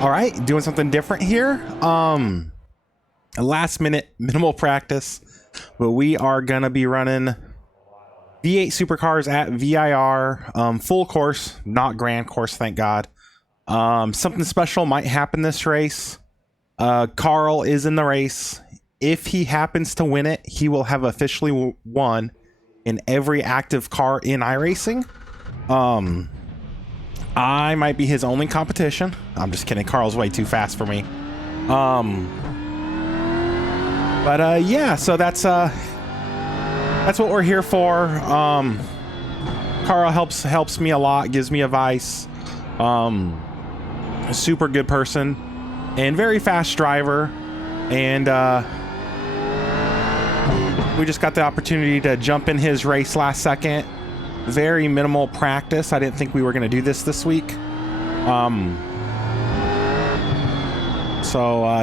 All right, doing something different here. A last minute minimal practice, but we are gonna be running V8 supercars at VIR, full course, not grand course, thank God. Something special might happen this race. Carl is in the race. If he happens to win it, he will have officially won in every active car in iRacing. I might be his only competition. I'm just kidding. Carl's way too fast for me. Yeah, so that's what we're here for. Carl helps me a lot, gives me advice. A super good person and very fast driver, and we just got the opportunity to jump in his race last second. Very minimal practice. I didn't think we were going to do this week.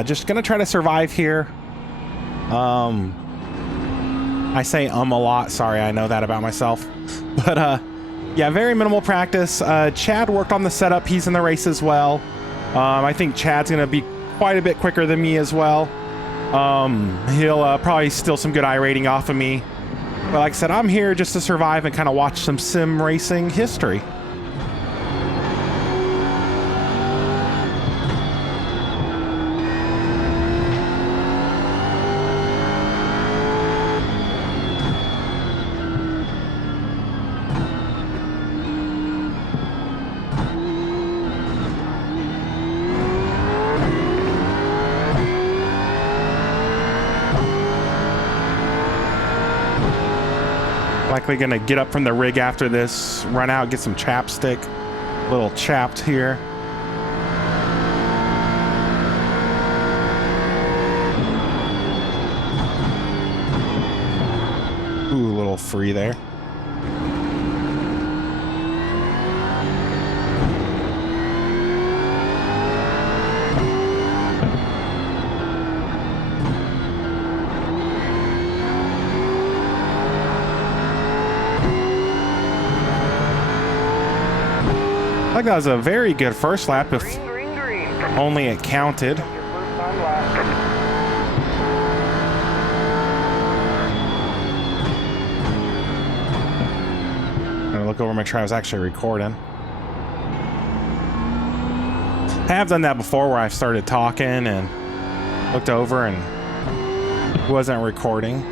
Just gonna try to survive here. I say a lot. Sorry, I know that about myself. But yeah, very minimal practice. Chad worked on the setup. He's in the race as well. I think Chad's gonna be quite a bit quicker than me as well. He'll probably steal some good iRating off of me. But like I said, I'm here just to survive and kind of watch some sim racing history. Likely gonna get up from the rig after this, run out, get some chapstick. A little chapped here. Ooh, a little free there. I think that was a very good first lap, if only it counted. I'm gonna look over, make sure I was actually recording. I have done that before where I've started talking and looked over and wasn't recording.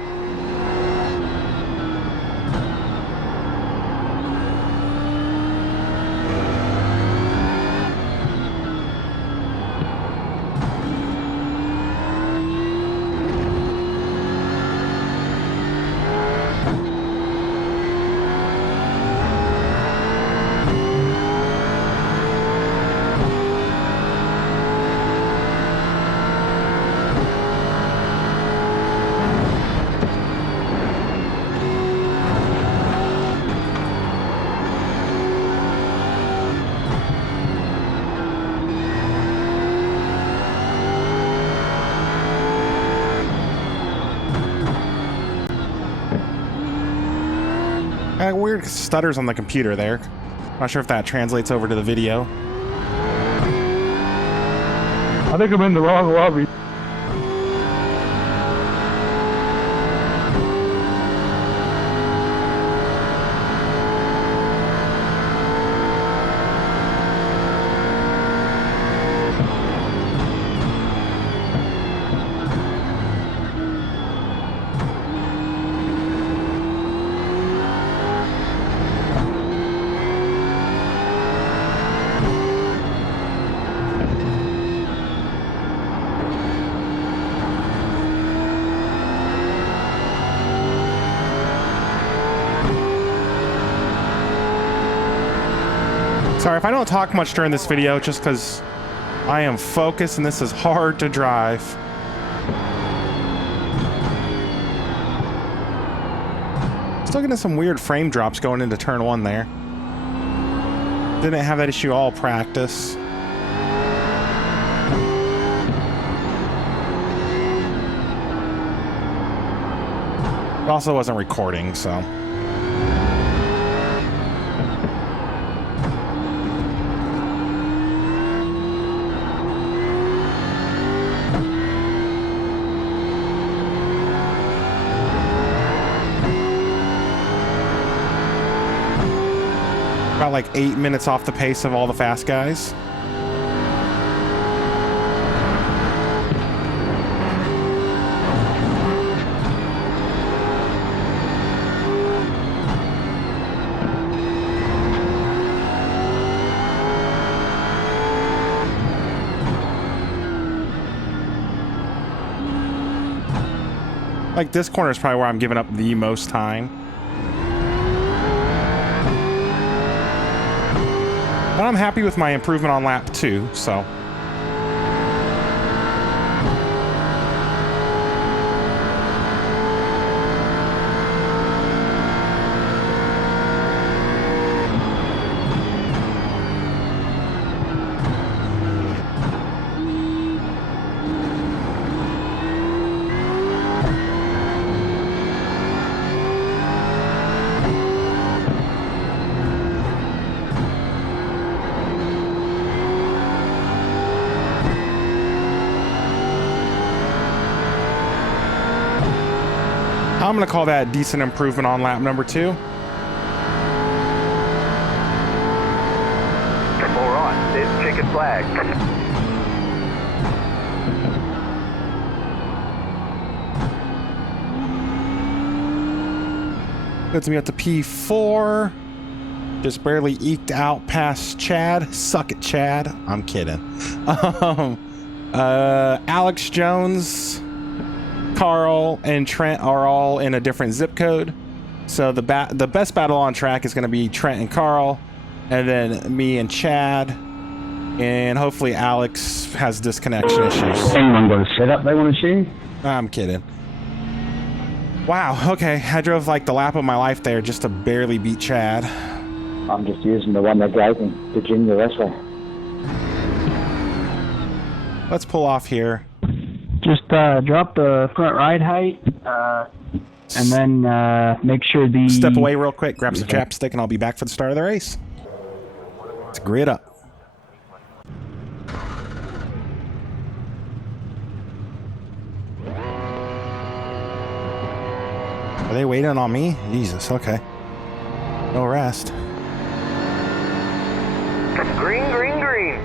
Weird stutters on the computer there. Not sure if that translates over to the video. I think I'm in the wrong lobby. Sorry if I don't talk much during this video, just because I am focused and this is hard to drive. Still getting some weird frame drops going into turn one there. Didn't have that issue all practice. It also wasn't recording, so. like 8 minutes off the pace of all the fast guys. Like, this corner is probably where I'm giving up the most time. But I'm happy with my improvement on lap 2, so. I'm gonna call that a decent improvement on lap number 2. 4 on, it's chicken flag. Puts me up to P4. Just barely eked out past Chad. Suck it, Chad. I'm kidding. Alex Jones, Carl, and Trent are all in a different zip code. So the best battle on track is going to be Trent and Carl, and then me and Chad, and hopefully Alex has disconnection issues. Anyone got a setup they want to share? I'm kidding. Wow, okay, I drove like the lap of my life there just to barely beat Chad. I'm just using the one they gave me, Virginia Raceway. Let's pull off here. Just drop the front ride height, and then make sure the... Step away real quick, grab some chapstick, and I'll be back for the start of the race. Let's grid up. Are they waiting on me? Jesus, okay. No rest. Green, green, green.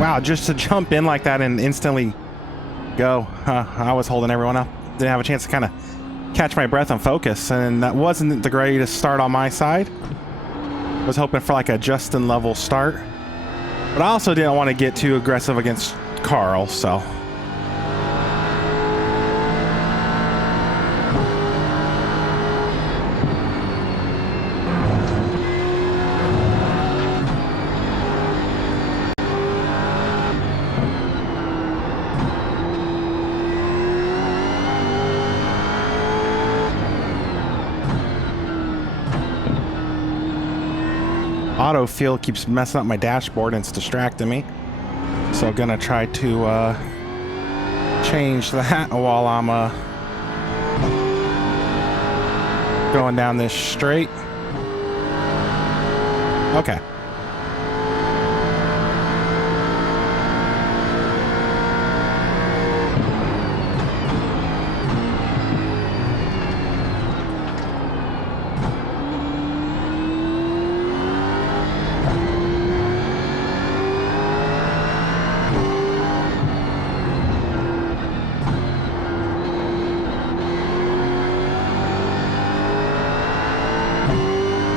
Wow, just to jump in like that and instantly go. I was holding everyone up. Didn't have a chance to kind of catch my breath and focus, and that wasn't the greatest start on my side. Was hoping for like a Justin level start, but I also didn't want to get too aggressive against Carl, so. Autofill keeps messing up my dashboard and it's distracting me. So I'm gonna try to change that while I'm going down this straight. Okay.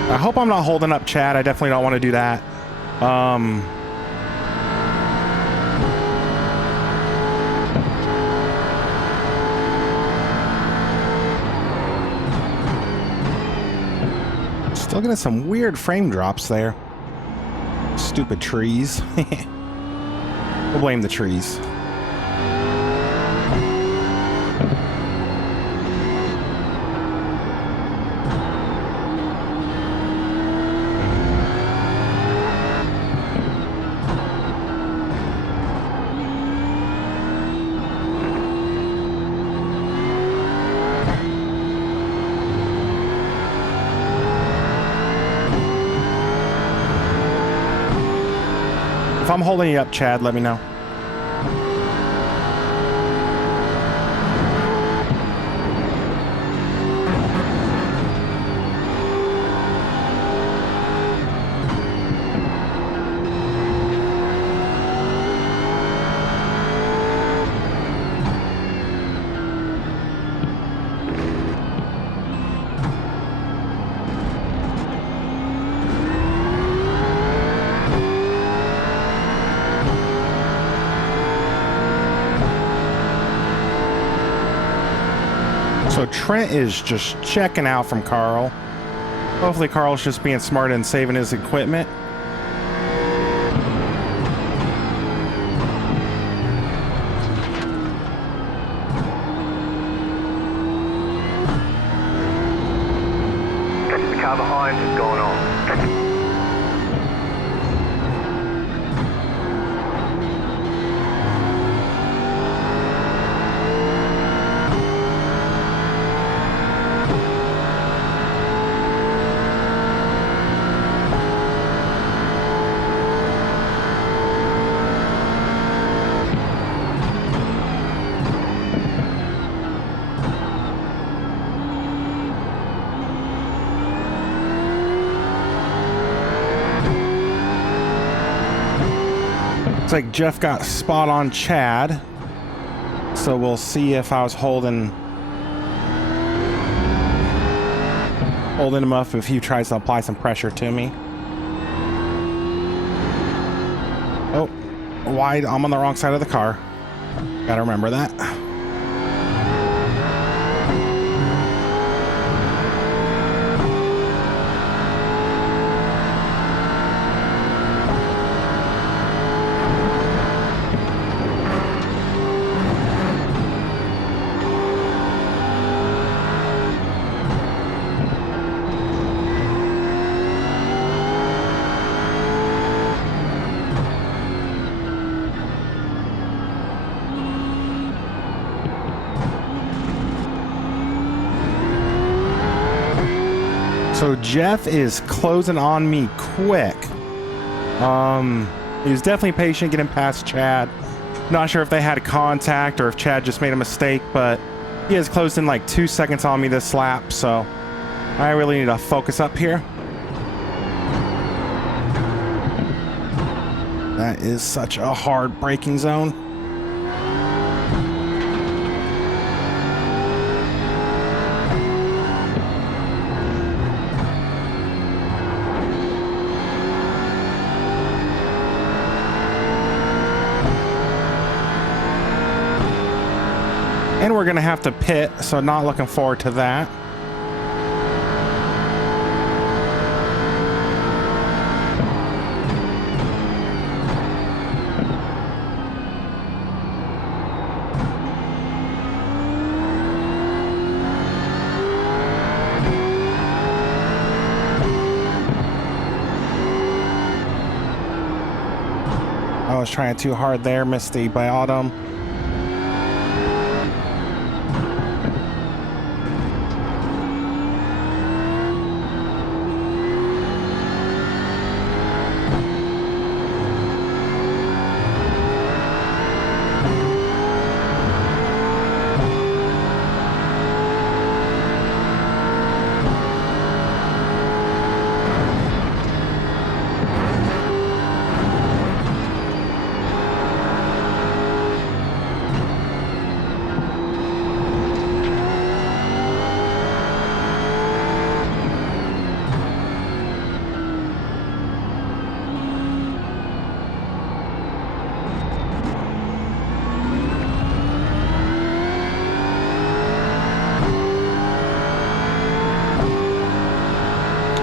I hope I'm not holding up Chad. I definitely don't want to do that. Still getting some weird frame drops there. Stupid trees. We'll blame the trees. I'm holding you up, Chad, let me know. So Trent is just checking out from Carl. Hopefully Carl's just being smart and saving his equipment. The car behind has gone on. Looks like Jeff got spot on Chad. So we'll see if I was holding him up if he tries to apply some pressure to me. Oh, wide. I'm on the wrong side of the car. Gotta remember that. So Jeff is closing on me quick. He was definitely patient getting past Chad. Not sure if they had contact or if Chad just made a mistake, but he has closed in like 2 seconds on me this lap, so I really need to focus up here. That is such a hard braking zone. And we're gonna have to pit, so not looking forward to that. I was trying too hard there, missed the bottom.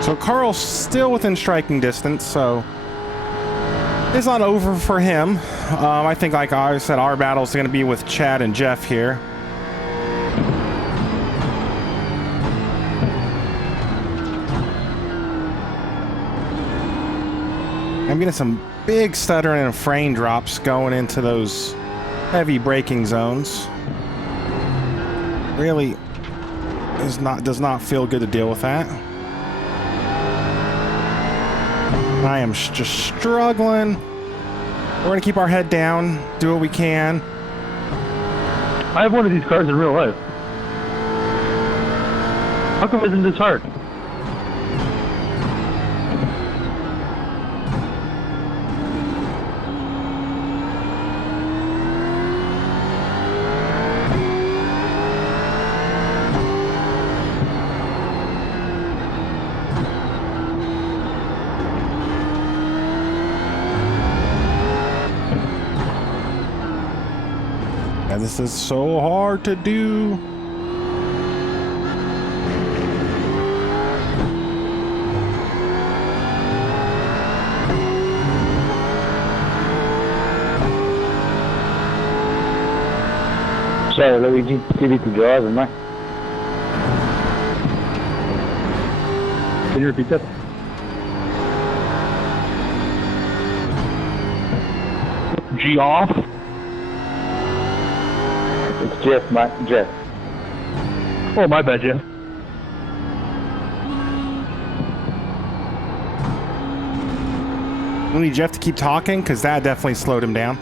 So Carl's still within striking distance, so it's not over for him. I think, like I said, our battle is going to be with Chad and Jeff here. I'm getting some big stuttering and frame drops going into those heavy braking zones. Really does not feel good to deal with that. I am just struggling. We're gonna keep our head down, do what we can. I have one of these cars in real life. How come isn't this hard? Yeah, this is so hard to do. Sorry, Luigi. Difficult driving, mate. Can you repeat that? G off? It's Jeff, mate. Jeff. Oh, my bad, Jeff. We need Jeff to keep talking because that definitely slowed him down.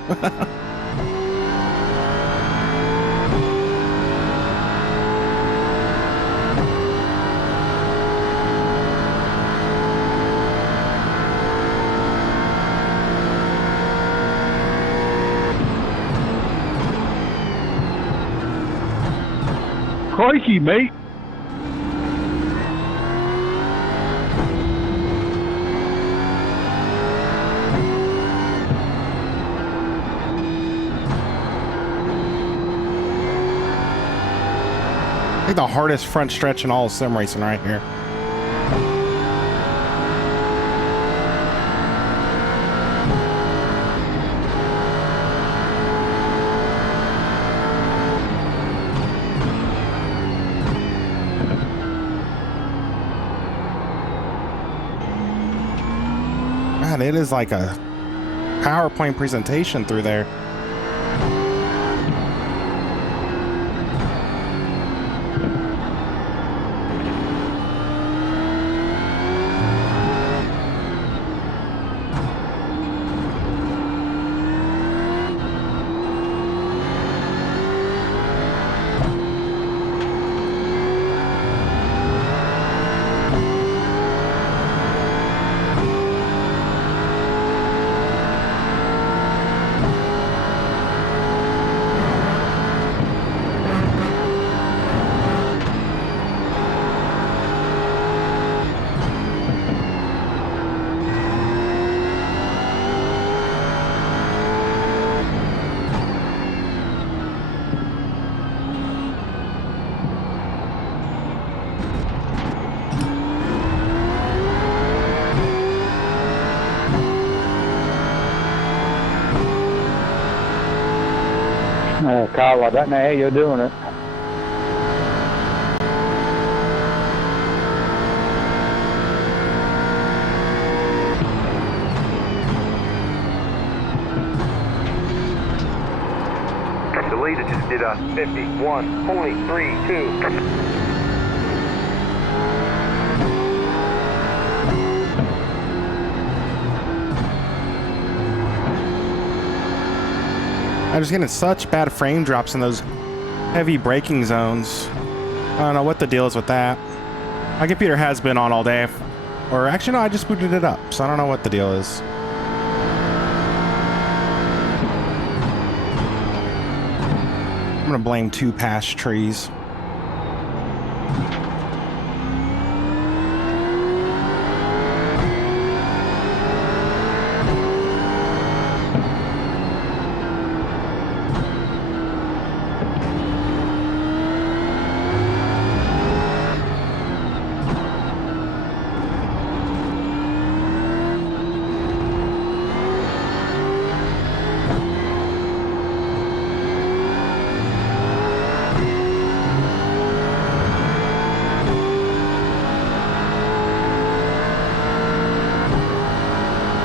Crikey, mate. I think the hardest front stretch in all of sim racing right here. God, it is like a PowerPoint presentation through there. Carl, I don't know how you're doing it. The leader just did a 51.32. I was getting such bad frame drops in those heavy braking zones. I don't know what the deal is with that. My computer has been on all day. Or actually, no, I just booted it up, so I don't know what the deal is. I'm gonna blame two past trees.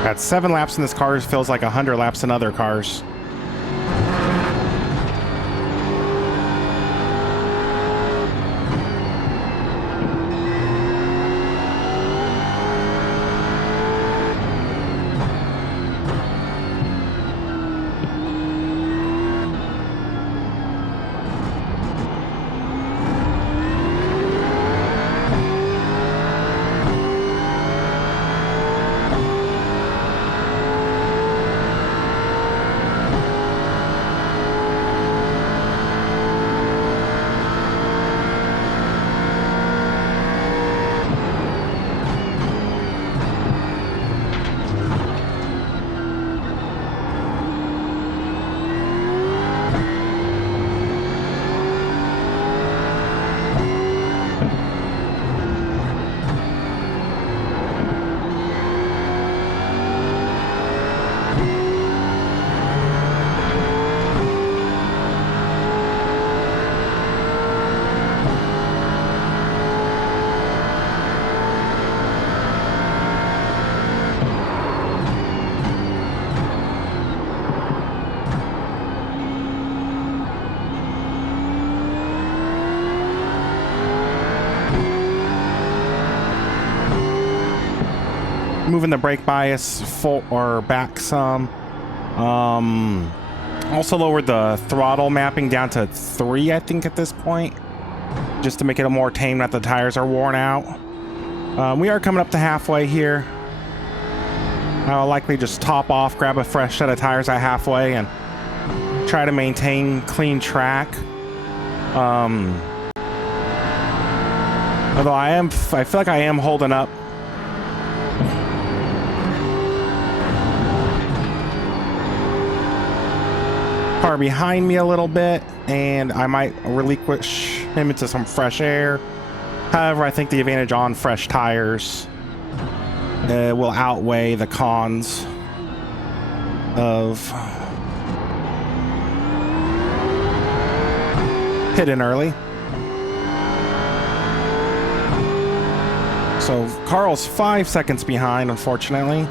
Got 7 laps in this car, feels like 100 laps in other cars. moving the brake bias full or back some. Also lowered the throttle mapping down to 3, I think, at this point, just to make it more tame, not the tires are worn out. We are coming up to halfway here. I'll likely just top off, grab a fresh set of tires at halfway, and try to maintain clean track. Although I feel like I am holding up. Car behind me a little bit, and I might relinquish him into some fresh air. However, I think the advantage on fresh tires will outweigh the cons of hitting early. So Carl's 5 seconds behind, unfortunately.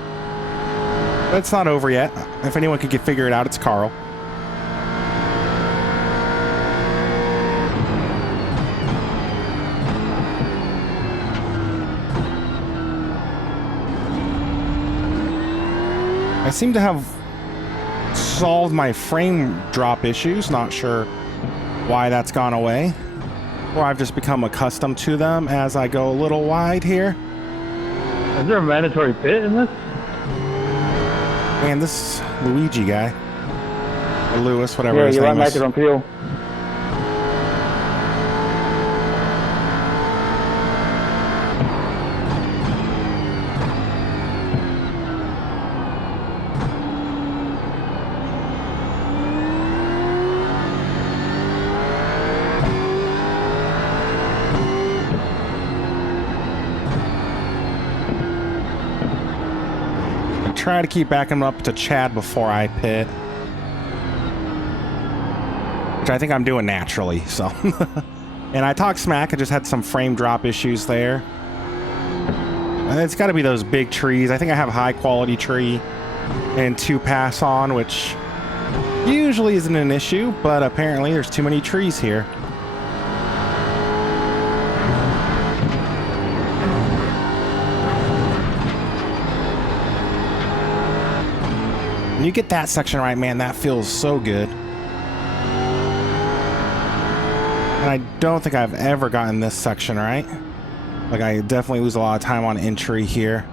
But it's not over yet. If anyone could figure it out, it's Carl. I seem to have solved my frame drop issues. Not sure why that's gone away. Or I've just become accustomed to them as I go a little wide here. Is there a mandatory pit in this? Man, this Luigi guy. Or Lewis, whatever his you name won't is. make it on fuel. Try to keep backing up to Chad before I pit, which I think I'm doing naturally. So, and I talked smack. I just had some frame drop issues there. And it's got to be those big trees. I think I have a high quality tree and 2 pass on, which usually isn't an issue, but apparently there's too many trees here. When you get that section right, man, that feels so good. And I don't think I've ever gotten this section right. Like, I definitely lose a lot of time on entry here.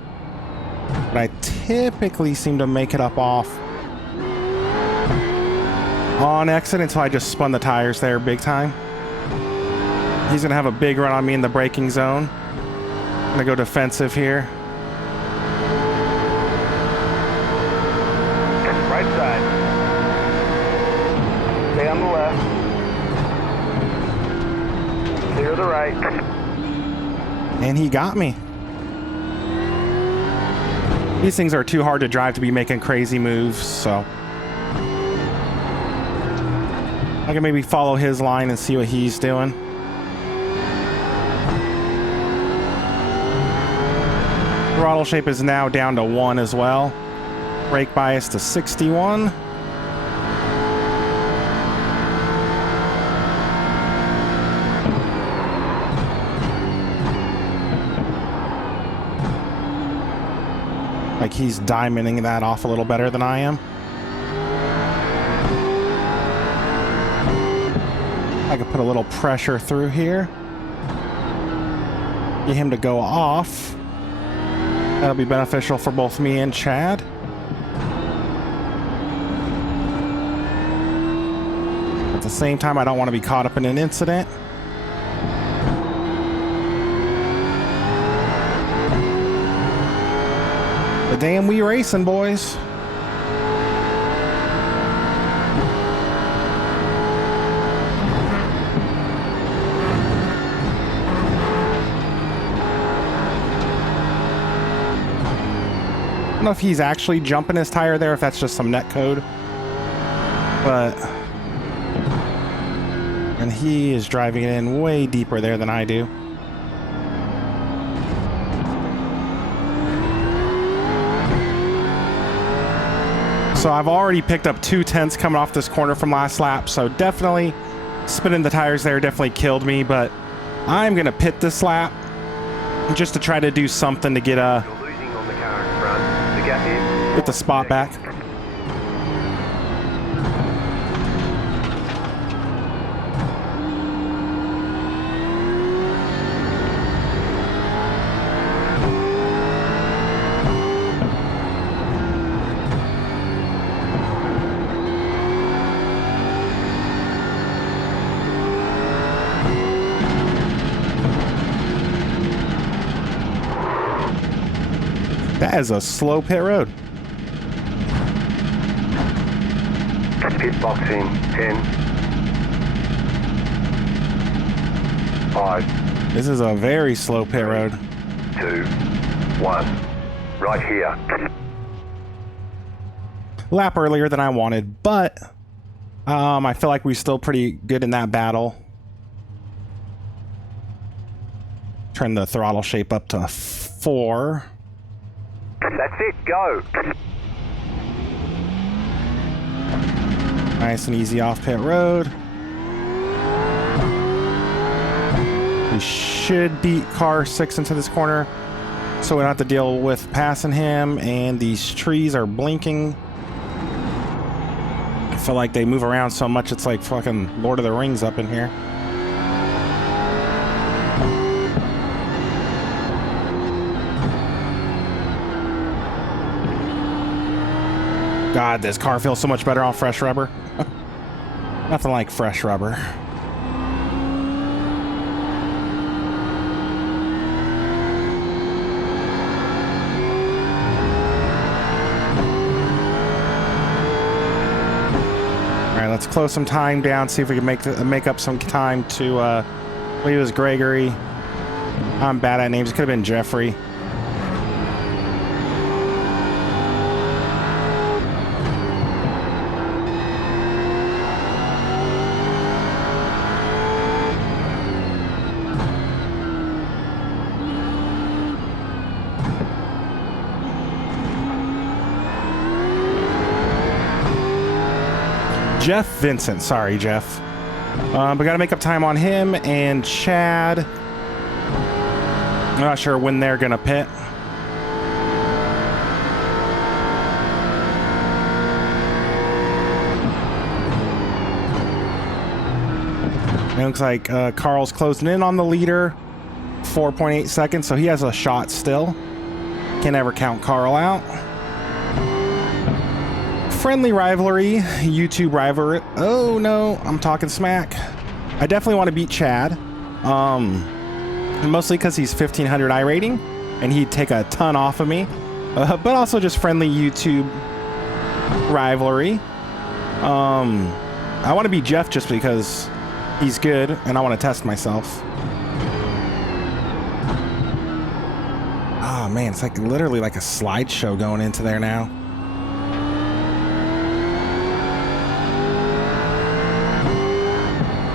But I typically seem to make it up off on exit until I just spun the tires there big time. He's gonna have a big run on me in the braking zone. I'm gonna go defensive here. Right side. Stay on the left. Clear the right. And he got me. These things are too hard to drive to be making crazy moves, so I can maybe follow his line and see what he's doing. Throttle shape is now down to 1 as well. Brake bias to 61. Like he's diamonding that off a little better than I am. I could put a little pressure through here. Get him to go off. That'll be beneficial for both me and Chad. At the same time, I don't want to be caught up in an incident. The damn we racing, boys. I don't know if he's actually jumping his tire there, if that's just some net code. But... and he is driving it in way deeper there than I do. So I've already picked up 2/10 coming off this corner from last lap, so definitely spinning the tires there definitely killed me, but I'm gonna pit this lap just to try to do something to get a You're losing on the car. Get the spot back. That is a slow pit road. Pit box in 10, 5, This is a very slow pit road. 2, 1. Right here. Lap earlier than I wanted, but I feel like we're still pretty good in that battle. Turn the throttle shape up to 4. That's it, go. Nice and easy off pit road. We should beat car 6 into this corner, so we don't have to deal with passing him. And these trees are blinking. I feel like they move around so much, it's like fucking Lord of the Rings up in here. God, this car feels so much better on fresh rubber. Nothing like fresh rubber. All right, let's close some time down. See if we can make up some time to. I believe it was Gregory. I'm bad at names. It could have been Jeffrey. Jeff Vincent, sorry, Jeff. We got to make up time on him and Chad. I'm not sure when they're gonna pit. It looks like Carl's closing in on the leader, 4.8 seconds, so he has a shot still. Can't ever count Carl out. Friendly rivalry, YouTube rivalry. Oh no, I'm talking smack. I definitely want to beat Chad. Mostly because he's 1500 iRating and he'd take a ton off of me. But also just friendly YouTube rivalry. I want to beat Jeff just because he's good and I want to test myself. Oh man, it's like literally like a slideshow going into there now.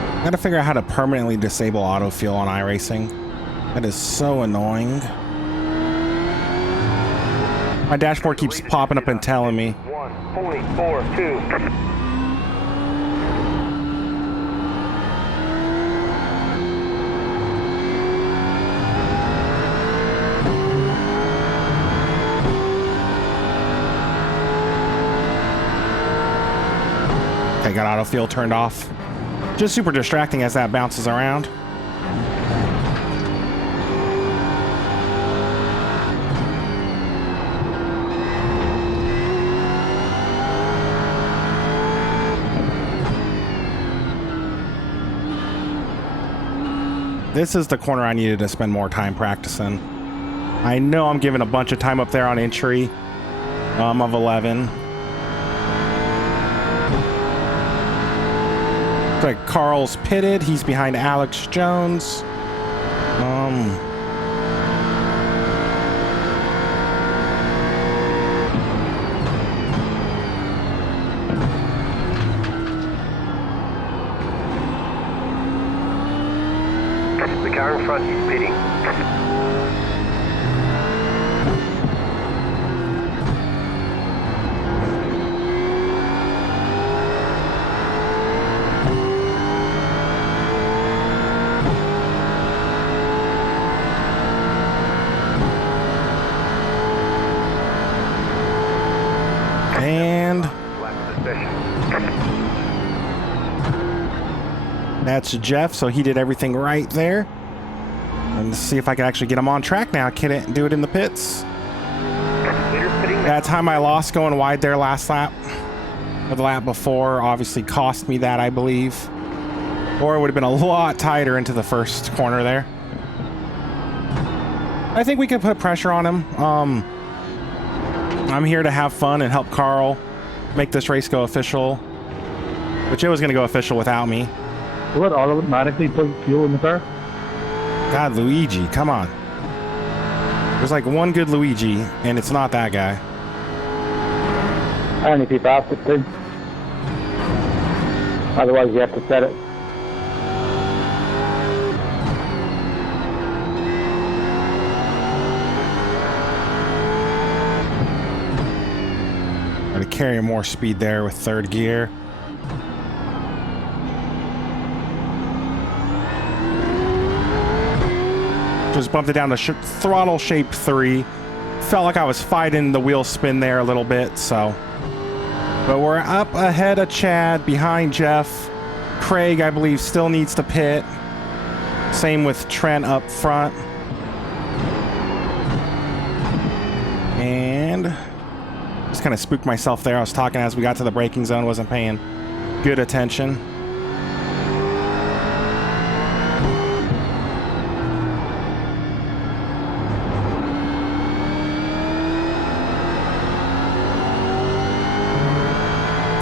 I gotta figure out how to permanently disable autofuel on iRacing. That is so annoying. My dashboard keeps popping up and telling me. 1.42. Okay, got autofuel turned off. Just super distracting as that bounces around. This is the corner I needed to spend more time practicing. I know I'm giving a bunch of time up there on entry of 11. Looks like Carl's pitted. He's behind Alex Jones. The car in front is pitting. That's Jeff, so he did everything right there. And let's see if I can actually get him on track now. Can it do it in the pits? That time I lost going wide there last lap. Or the lap before obviously cost me that, I believe. Or it would have been a lot tighter into the first corner there. I think we can put pressure on him. I'm here to have fun and help Carl make this race go official. Which it was going to go official without me. Will it automatically put fuel in the car? God, Luigi, come on. There's like one good Luigi, and it's not that guy. Only if you've asked it to. Otherwise you have to set it. Got to carry more speed there with third gear. Just bumped it down to throttle shape 3. Felt like I was fighting the wheel spin there a little bit, so. But we're up ahead of Chad, behind Jeff. Craig, I believe, still needs to pit. Same with Trent up front. And just kind of spooked myself there. I was talking as we got to the braking zone, wasn't paying good attention.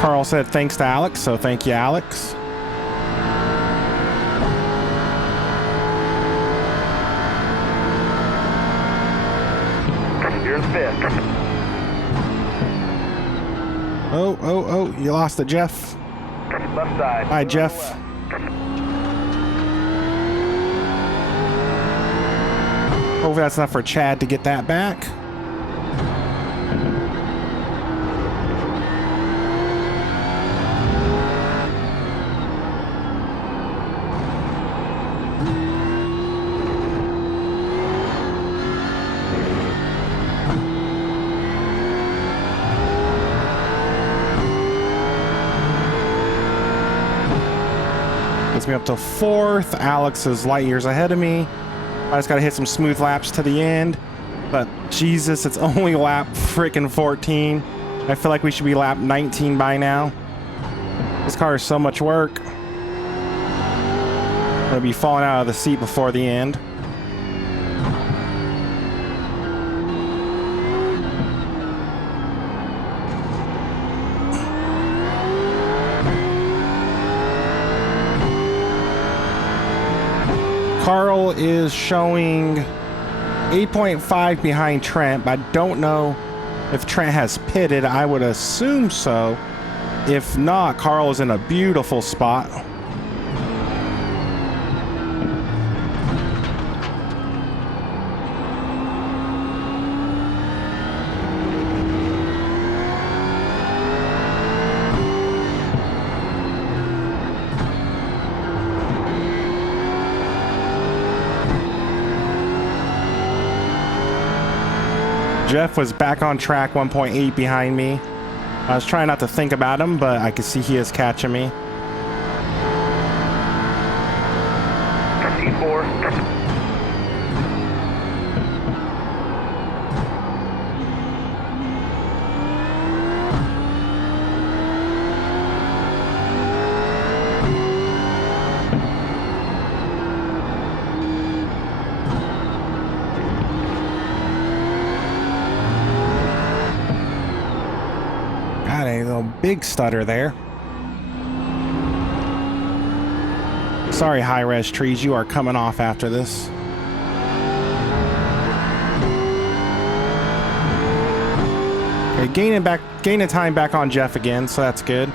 Carl said thanks to Alex, so thank you, Alex. Here's fifth. Oh, you lost it, Jeff. Left side. Bye, Jeff. Hopefully that's enough for Chad to get that back. Gets me up to 4th. Alex is light years ahead of me. I just got to hit some smooth laps to the end. But Jesus, it's only lap freaking 14. I feel like we should be lap 19 by now. This car is so much work. I'm going to be falling out of the seat before the end. Carl is showing 8.5 behind Trent, but I don't know if Trent has pitted. I would assume so. If not, Carl is in a beautiful spot. Jeff was back on track 1.8 behind me. I was trying not to think about him, but I could see he is catching me. C4. Got a little big stutter there. Sorry, high-res trees, you are coming off after this. Okay, gaining time back on Jeff again, so that's good.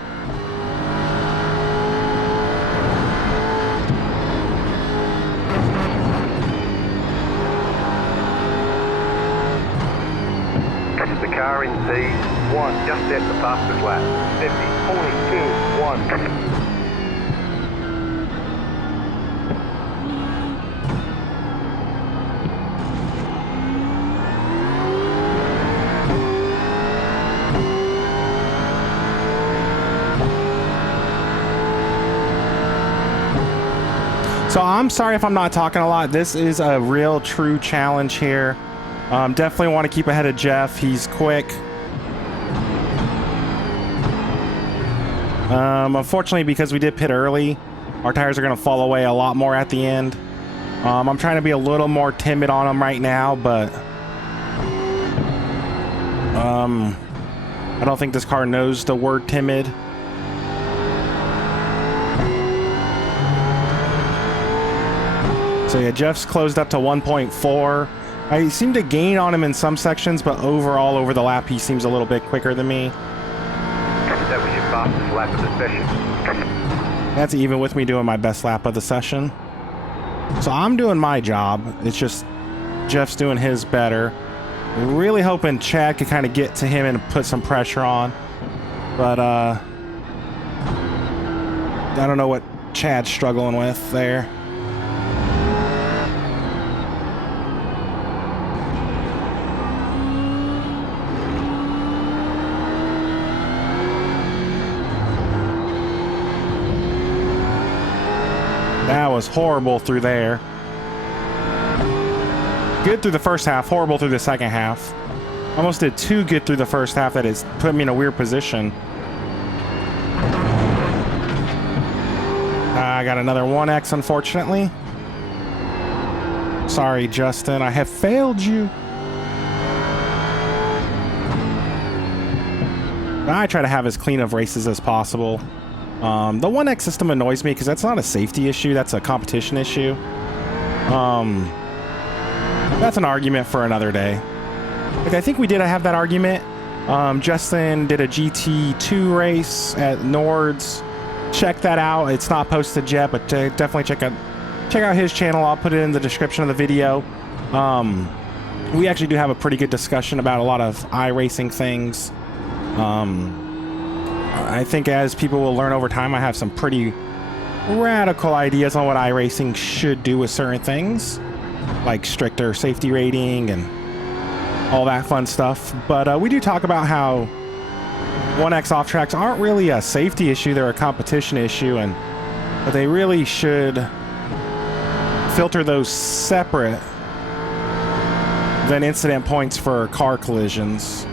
The car in C1 just set the fastest lap. 50, 42, 1. So I'm sorry if I'm not talking a lot. This is a real true challenge here. Definitely want to keep ahead of Jeff. He's quick. Unfortunately, because we did pit early, our tires are going to fall away a lot more at the end. I'm trying to be a little more timid on him right now, but I don't think this car knows the word timid. So yeah, Jeff's closed up to 1.4. I seem to gain on him in some sections, but overall over the lap, he seems a little bit quicker than me. That was your fastest lap of the session. That's even with me doing my best lap of the session. So I'm doing my job. It's just Jeff's doing his better. Really hoping Chad could kind of get to him and put some pressure on. But I don't know what Chad's struggling with there. That was horrible through there. Good through the first half, horrible through the second half. Almost did too good through the first half that it's put me in a weird position. I got another 1X, unfortunately. Sorry, Justin, I have failed you. I try to have as clean of races as possible. The 1X system annoys me because that's not a safety issue, that's a competition issue. That's an argument for another day. Like, I think we did have that argument. Justin did a GT2 race at Nords. Check that out. It's not posted yet, but definitely check out his channel. I'll put it in the description of the video. We actually do have a pretty good discussion about a lot of iRacing things. I think as people will learn over time, I have some pretty radical ideas on what iRacing should do with certain things, like stricter safety rating and all that fun stuff. But we do talk about how 1X off tracks aren't really a safety issue, they're a competition issue, and they really should filter those separate than incident points for car collisions.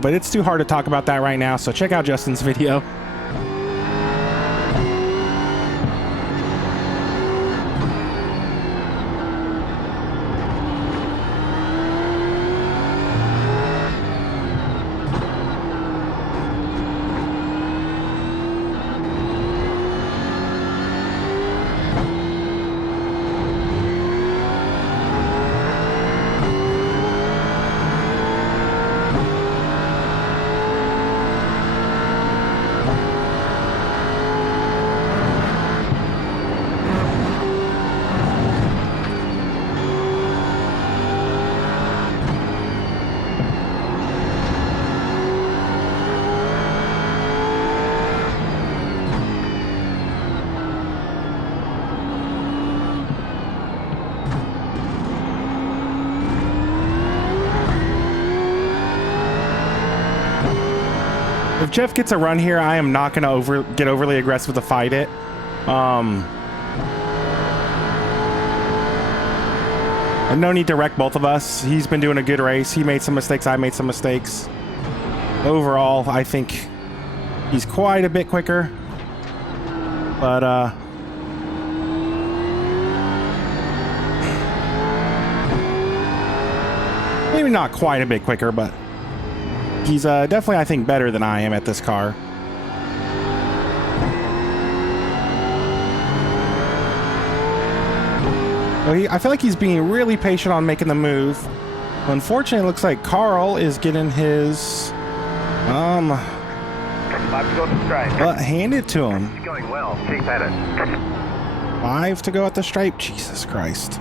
But it's too hard to talk about that right now, so check out Justin's video. If Jeff gets a run here, I am not going to get overly aggressive to fight it. And no need to wreck both of us. He's been doing a good race. He made some mistakes. I made some mistakes. Overall, I think he's quite a bit quicker. But maybe not quite a bit quicker, but he's definitely, I think, better than I am at this car. I feel like he's being really patient on making the move. Unfortunately, it looks like Carl is getting his butt handed to him. It's going well. Keep at it. 5 to go at the stripe. Jesus Christ.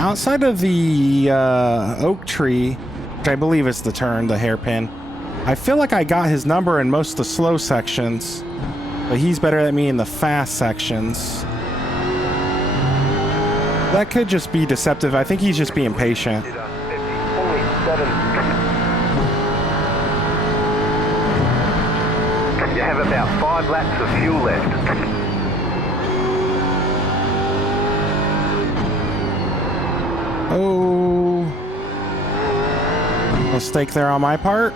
Outside of the oak tree, which I believe is the turn, the hairpin, I feel like I got his number in most of the slow sections, but he's better than me in the fast sections. That could just be deceptive. I think he's just being patient. Only 7. You have about 5 laps of fuel left. Oh, mistake there on my part.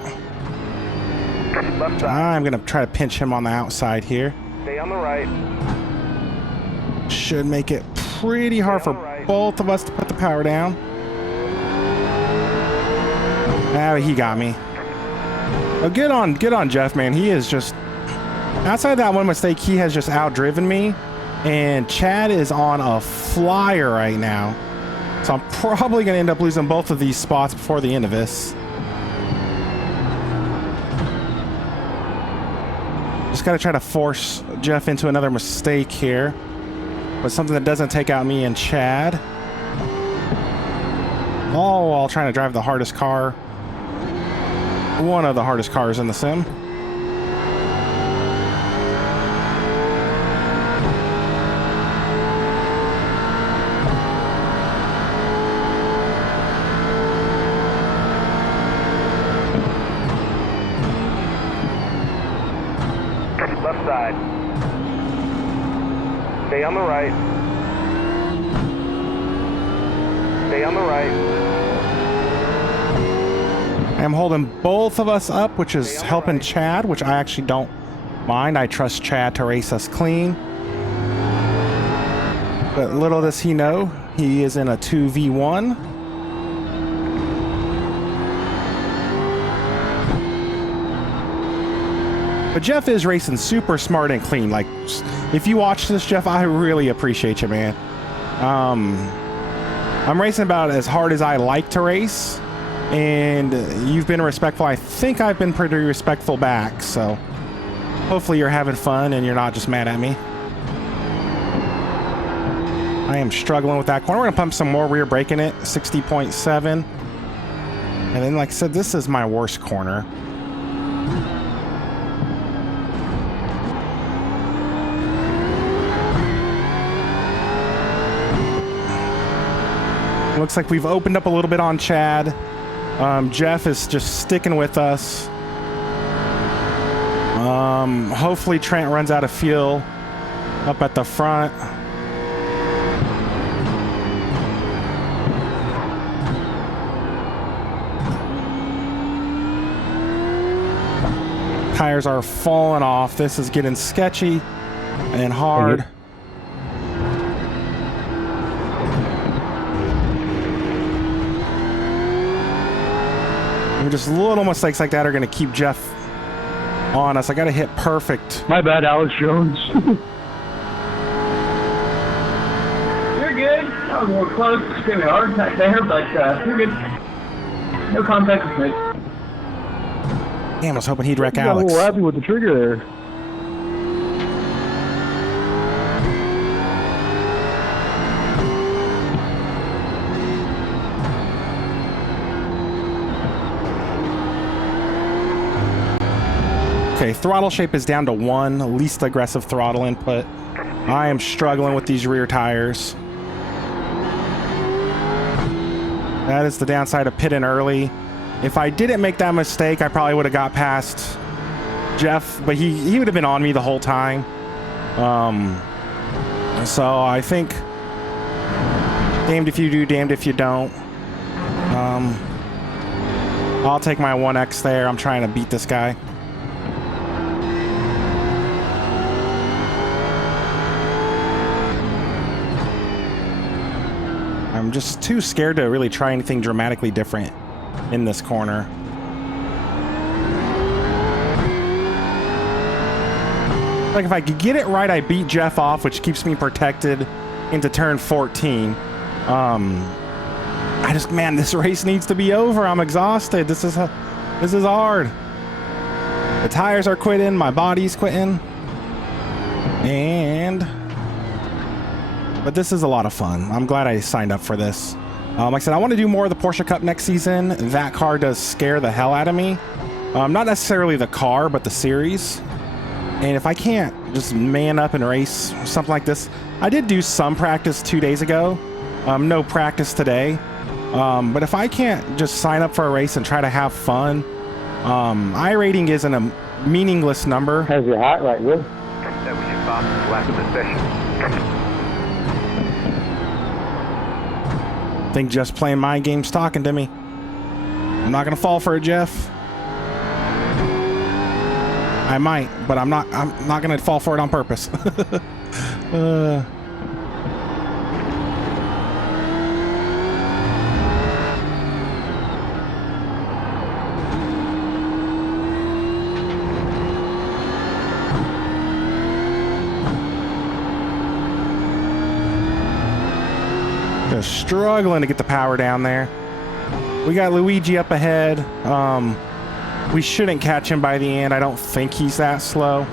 Left side. I'm gonna try to pinch him on the outside here. Stay on the right. Should make it pretty hard for both of us to put the power down. Ah, he got me. Oh, good on Jeff, man. He is just, outside that one mistake, he has just outdriven me. And Chad is on a flyer right now. So I'm probably going to end up losing both of these spots before the end of this. Just got to try to force Jeff into another mistake here. But something that doesn't take out me and Chad. All while trying to drive the hardest car. One of the hardest cars in the sim. Left side. Stay on the right. Stay on the right. I'm holding both of us up, which is helping Chad, which I actually don't mind. I trust Chad to race us clean. But little does he know, he is in a 2v1. But Jeff is racing super smart and clean. Like, if you watch this, Jeff, I really appreciate you, man. I'm racing about as hard as I like to race, and you've been respectful. I think I've been pretty respectful back, so hopefully you're having fun and you're not just mad at me. I am struggling with that corner. We're gonna pump some more rear brake in it, 60.7. And then, like I said, this is my worst corner. Looks like we've opened up a little bit on Chad. Jeff is just sticking with us. Hopefully Trent runs out of fuel up at the front. Tires are falling off. This is getting sketchy and hard. Just little mistakes like that are going to keep Jeff on us. I got to hit perfect. My bad, Alex Jones. You're good. That was more close. It's gonna be hard there, but you're good. No contact with me. Damn, I was hoping he'd wreck I'm a Alex. little happy with the trigger there. Okay, throttle shape is down to 1, least aggressive throttle input. I am struggling with these rear tires. That is the downside of pitting early. If I didn't make that mistake, I probably would have got past Jeff, but he would have been on me the whole time. So I think damned if you do, damned if you don't. I'll take my 1X there. I'm trying to beat this guy. I'm just too scared to really try anything dramatically different in this corner. Like, if I could get it right, I beat Jeff off, which keeps me protected into turn 14. Man, this race needs to be over. I'm exhausted. This is hard. The tires are quitting. My body's quitting. But this is a lot of fun. I'm glad I signed up for this. Like I said, I want to do more of the Porsche Cup next season. That car does scare the hell out of me. Not necessarily the car, but the series. And if I can't just man up and race something like this, I did do some practice 2 days ago. No practice today. But if I can't just sign up for a race and try to have fun, iRating isn't a meaningless number. How's your heart rate, Will? That was your fastest lap of the session. I think just playing mind games talking to me. I'm not gonna fall for it, Jeff. I might, but I'm not gonna fall for it on purpose. Just struggling to get the power down there. We got Luigi up ahead. We shouldn't catch him by the end. I don't think he's that slow.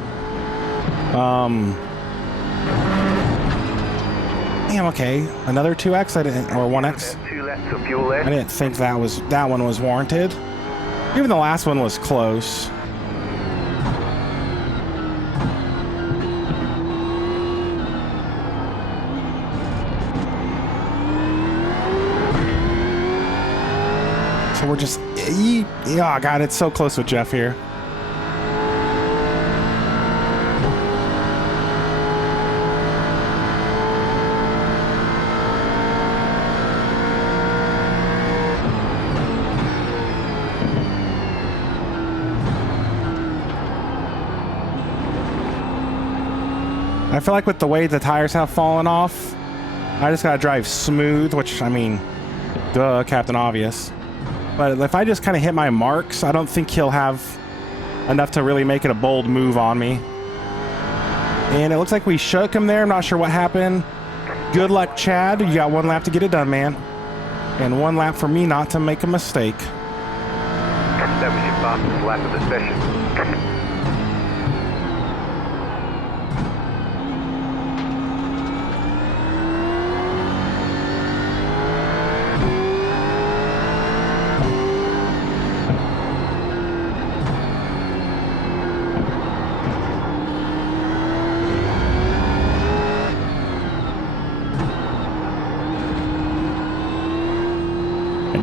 Damn, okay. Another 2x I didn't, or 1x. 2 laps of fuel left. I didn't think that one was warranted. Even the last one was close. So we're just, oh God, it's so close with Jeff here. I feel like with the way the tires have fallen off, I just gotta drive smooth, which, I mean, duh, Captain Obvious. But if I just kind of hit my marks, I don't think he'll have enough to really make it a bold move on me. And it looks like we shook him there. I'm not sure what happened. Good luck, Chad. You got 1 lap to get it done, man. And 1 lap for me not to make a mistake. That was your fastest lap of the session.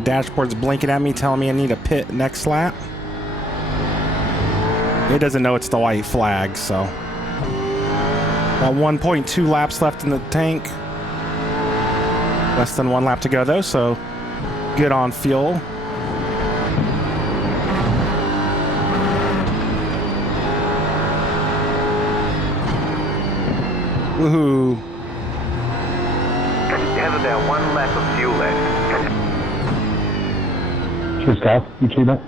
Dashboard's blinking at me, telling me I need a pit next lap. It doesn't know it's the white flag, so. Got 1.2 laps left in the tank. Less than 1 lap to go, though, so good on fuel. Woohoo. You have about 1 lap of fuel left. Cheers, Kyle. You too, mate.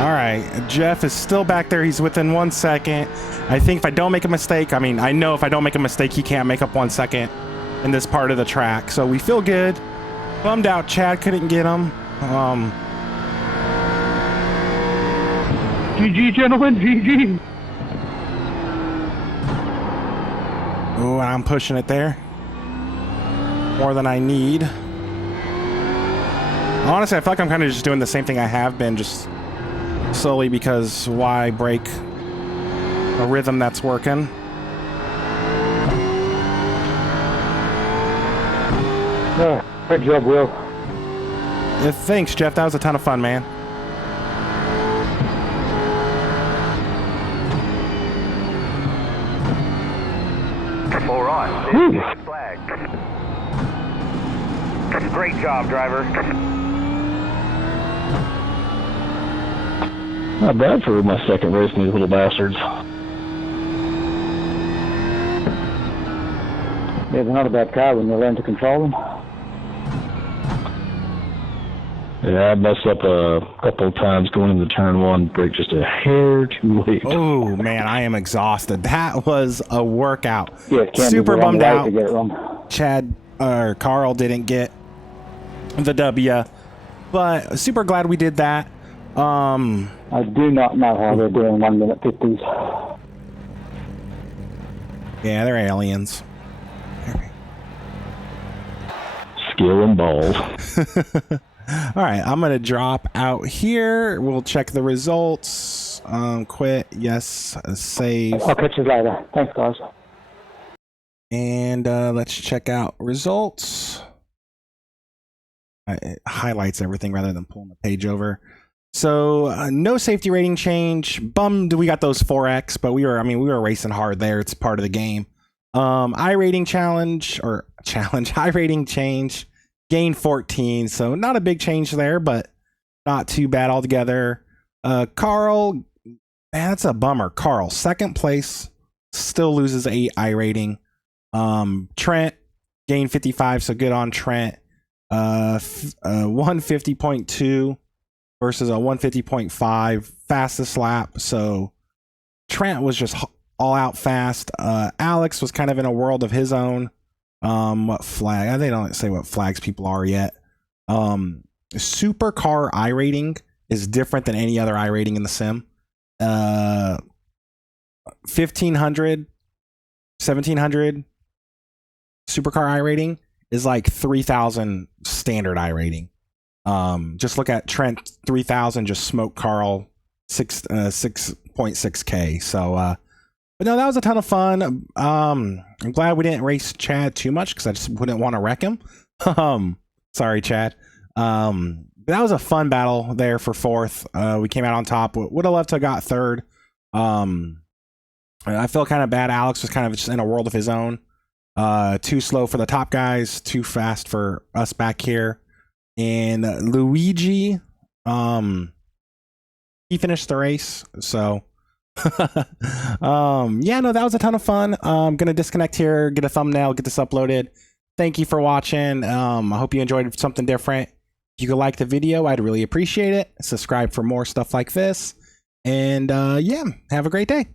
All right, Jeff is still back there. He's within 1 second. I think if I don't make a mistake, I mean, I know if I don't make a mistake, he can't make up 1 second in this part of the track. So we feel good. Bummed out Chad couldn't get him. GG, gentlemen, GG. Oh, I'm pushing it there. More than I need. Honestly, I feel like I'm kind of just doing the same thing I have been, just slowly, because why break a rhythm that's working? Oh, good job, Will. Yeah, thanks, Jeff. That was a ton of fun, man. All right, there's your flag. Great job, driver. Not bad for my second race in these little bastards. Yeah, they're not a bad car when you learn to control them. Yeah, I messed up a couple of times going into turn 1, brake just a hair too late. Oh, man, I am exhausted. That was a workout. Yeah, it can't Super be the wrong bummed way out. to get it wrong. Chad or Carl didn't get the W, but super glad we did that. I do not know how they're doing 1 minute 50s. Yeah, they're aliens. skill and balls. All right, I'm gonna drop out here. We'll check the results. Quit. Yes. Save. I'll catch you later. Thanks, guys. And let's check out results. It highlights everything rather than pulling the page over. So no safety rating change. Bummed we got those 4X, but we were racing hard there. It's part of the game. iRating iRating change. Gain 14, so not a big change there, but not too bad altogether. Carl, man, that's a bummer. Carl, second place, still loses 8 iRating. Trent, gain 55, so good on Trent. 150.2 versus a 150.5, fastest lap. So Trent was just all out fast. Alex was kind of in a world of his own. What flag? They don't say what flags people are yet. Supercar iRating is different than any other iRating in the sim. 1500, 1700 Supercar iRating is like 3000 standard iRating. Just look at Trent 3000, just smoke Carl 6.6K. So, but no, that was a ton of fun. I'm glad we didn't race Chad too much because I just wouldn't want to wreck him. Sorry, Chad. That was a fun battle there for fourth. We came out on top. Would have loved to have got third. I feel kind of bad. Alex was kind of just in a world of his own. Too slow for the top guys, too fast for us back here. And Luigi, he finished the race. So, yeah, no, that was a ton of fun. I'm gonna disconnect here, get a thumbnail, get this uploaded. Thank you for watching. I hope you enjoyed something different. If you could like the video, I'd really appreciate it. Subscribe for more stuff like this. And yeah, have a great day.